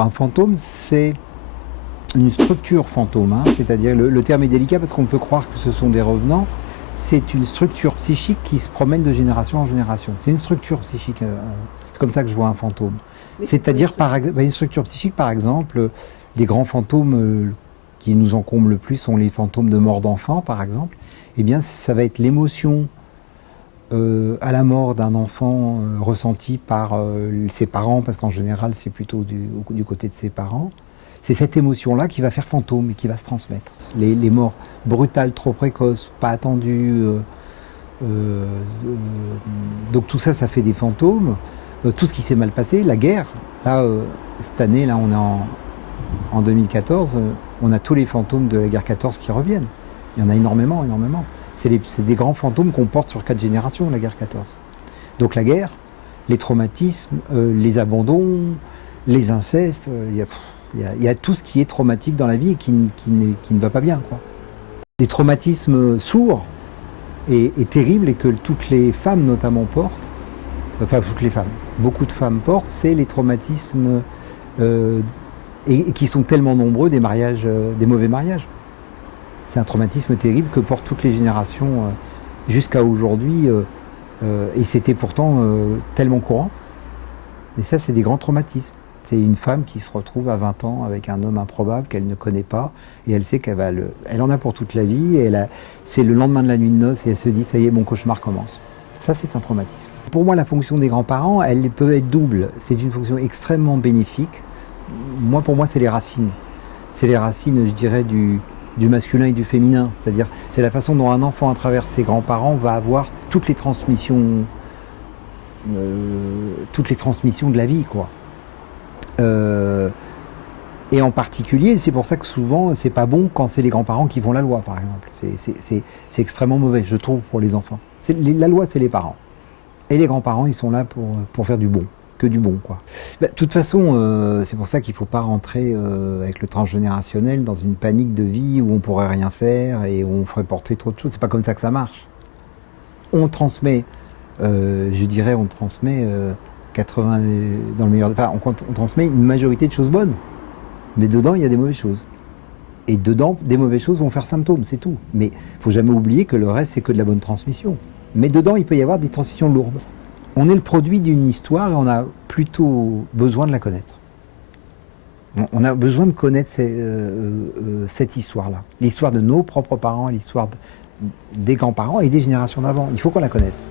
Un fantôme, c'est une structure fantôme, hein, c'est-à-dire le terme est délicat parce qu'on peut croire que ce sont des revenants. C'est une structure psychique qui se promène de génération en génération. C'est une structure psychique, c'est comme ça que je vois un fantôme. C'est-à-dire une structure psychique, par exemple, les grands fantômes qui nous encombrent le plus sont les fantômes de mort d'enfants, par exemple. Eh bien, ça va être l'émotion à la mort d'un enfant ressenti par ses parents, parce qu'en général c'est plutôt du côté de ses parents, c'est cette émotion-là qui va faire fantôme et qui va se transmettre. Les morts brutales, trop précoces, pas attendues, donc tout ça, ça fait des fantômes. Tout ce qui s'est mal passé, la guerre, là, cette année, là on est en 2014, on a tous les fantômes de la guerre 14 qui reviennent. Il y en a énormément, énormément. C'est des grands fantômes qu'on porte sur 4 générations, la guerre 14. Donc la guerre, les traumatismes, les abandons, les incestes, il y a tout ce qui est traumatique dans la vie et qui ne va pas bien, quoi. Les traumatismes sourds et terribles et que toutes les femmes notamment portent, enfin toutes les femmes, beaucoup de femmes portent, c'est les traumatismes et qui sont tellement nombreux des mariages, des mauvais mariages. C'est un traumatisme terrible que portent toutes les générations jusqu'à aujourd'hui, et c'était pourtant tellement courant. Et ça, c'est des grands traumatismes. C'est une femme qui se retrouve à 20 ans avec un homme improbable qu'elle ne connaît pas, et elle sait elle en a pour toute la vie, et c'est le lendemain de la nuit de noces, et elle se dit, ça y est, mon cauchemar commence. Ça, c'est un traumatisme. Pour moi, la fonction des grands-parents, elle peut être double. C'est une fonction extrêmement bénéfique. Pour moi, c'est les racines. C'est les racines, je dirais, du masculin et du féminin, c'est-à-dire c'est la façon dont un enfant à travers ses grands-parents va avoir toutes les transmissions de la vie, quoi. Et en particulier, c'est pour ça que souvent c'est pas bon quand c'est les grands-parents qui font la loi, par exemple. C'est extrêmement mauvais, je trouve, pour les enfants. La loi, c'est les parents, et les grands-parents, ils sont là pour faire du bon. Que du bon, quoi. De toute façon, c'est pour ça qu'il ne faut pas rentrer avec le transgénérationnel dans une panique de vie où on pourrait rien faire et où on ferait porter trop de choses. C'est pas comme ça que ça marche. On transmet, je dirais, 80, dans le meilleur, enfin, on transmet une majorité de choses bonnes, mais dedans il y a des mauvaises choses. Et dedans, des mauvaises choses vont faire symptômes, c'est tout. Mais il ne faut jamais oublier que le reste, c'est que de la bonne transmission. Mais dedans, il peut y avoir des transmissions lourdes. On est le produit d'une histoire et on a plutôt besoin de la connaître. On a besoin de connaître cette histoire-là. L'histoire de nos propres parents, l'histoire des grands-parents et des générations d'avant. Il faut qu'on la connaisse.